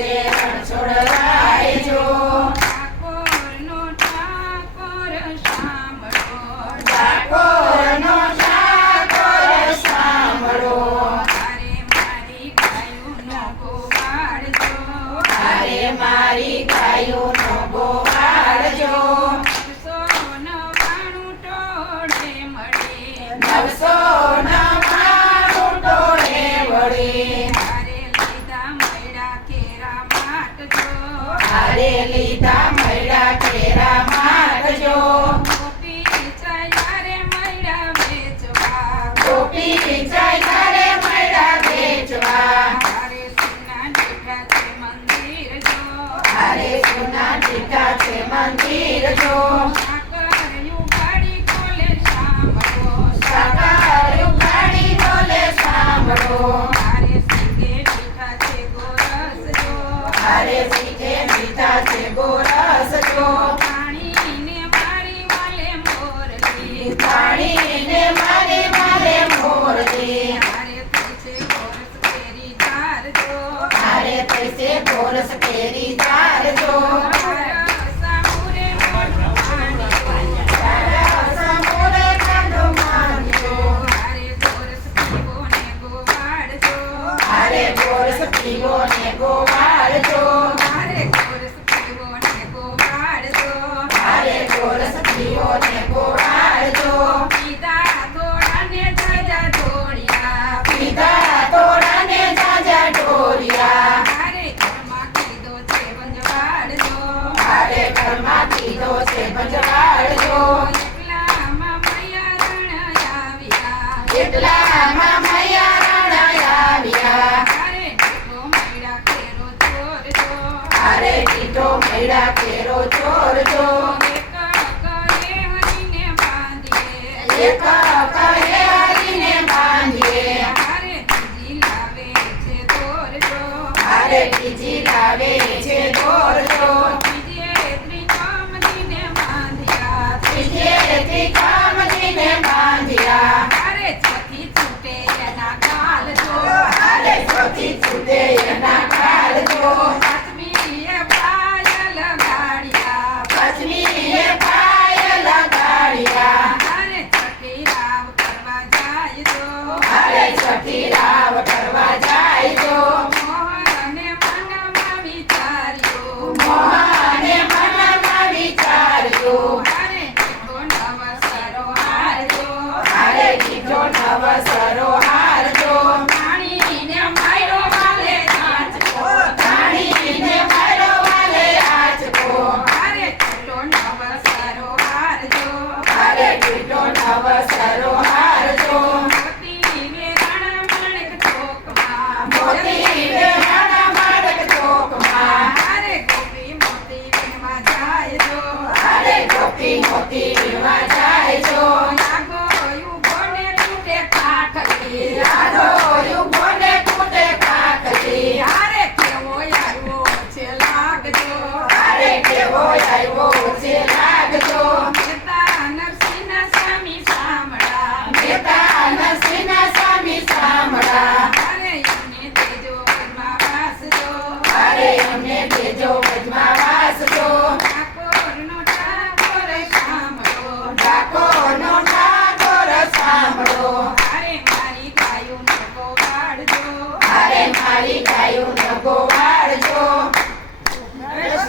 દિવસે રણ છોડવાયજો ઠાકોરનો ઠાકોર સાંભળો ઠાકોરનો ઠાકોર સાંભળો અરે મારી ગાયોનો ગોવાળજો અરે મારી ગાયોનો ગોવાળજો 999 ટોળે મળે હારે લીધા મળ્યા કેરા માટજો ગોપી ચાયારે મળ્યા વેચવા ગોપી જાય ઘરે મળ્યા વેચવા હારે સોના જેઠા છે મંદિર જો હારે સોના દીઠા છે મંદિર જો સાકરિયું ગાડી ખોલે સાંભળો સાકાર્યું ગાડી બોલે સાંભળો હારે સીધે બેઠા છે ગોરસ જો હારે સીધે મીઠા છે ગોરસ જો પાણીને મારી વાલે મોરલી પાણીને મારે મારે મોરલી હારે તુસે ગોરસ કેરી ધાર જો હારે પૈસે ગોરસ કેરી ચાલજો સામુરે મોઢું પાણી તારા સમોરે કાંડો મારજો હારે ગોરસ પીવો ને ગોવાળજો હારે ગોરસ પીવો ને ગોવાળજો હારે ગોરસ પીવો ને ગોવાળજો હારે ગોરસ પીવો ને ગોવાળજો પીધા થોડા ને જાજા ઢોળિયા પીધા તોડાને જાજા ઢોરિયા હારે ઘરમાં કીધો છે બંજવાળજો હારે ઘરમાં કીધો છે ભજવાળજો એકલામાં મૈયા રણ આવ્યા એટલામાં મૈયા રણ આવ્યા હારે ઢીકો મૈડા કેરો ચોરજો હારે ટીટો મળ્યા કેરો ચોરજો એક કરે હરીને બાંધીએ એક કહે હરીને બાંધીએ હારે બીજી લાવે છે દોરજો હારે બીજી લાવે છે દોરજો બીજે ત્રિકોમજીને બાંધ્યા ત્રીજેથી કામજીને બાંધ્યા હારે ચોથી છૂટે એના ગાલજો હારે ચોથી છૂટે એના કાળજો પાંચમીએ પાયલ ગાડ્યા પછમીએ પાય લગાડ્યા હારે છઠ્ઠી રાવ કરવા જાય જો હારે છઠ્ઠી રાવ કરવા જાય જો મોહને મનમાં વિચાર્યું મોહને મનમાં વિચારજો હારે દીઠો નવસરો હારજો હારે દીઠો નવસરો હારજો પાણીને માર્યો વાલે નાચજો પાણીને મારો વાલે આચકો હારે દીઠો નવસરો હારજો હારે દીઠો નવસરો હારજો મોતી વેરાણા મણક ચોકમાં મોતી વેરાણા માડક ચોકમાં હારે ગોપી મોતી વીણવા જાય જો હારે ગોપી મોતી વીણવા જાય જો લાગો ઉભો ને તૂટે કાઠલી યાદો યુગોને કૂટે કાકલી હારે કેવો આવ્યો છે લાગજો હારે કેવો આવ્યો છે લાગજો મહેતા નરસિંહના સ્વામી સાંભળા મહેતા નરસિંહના સ્વામી સાંભળા હારે એમને દેજો ઘરમાં વાસજો હારે અમને દેજો વજમાં વાસજો ઠાકોરનો ઠાકોર સાંભળો ઠાકોરનો ઠાકોર સાંભળો હારે મારી ગાયું નો ગોવાળજો હારે મારી ગાયું ન ગોવા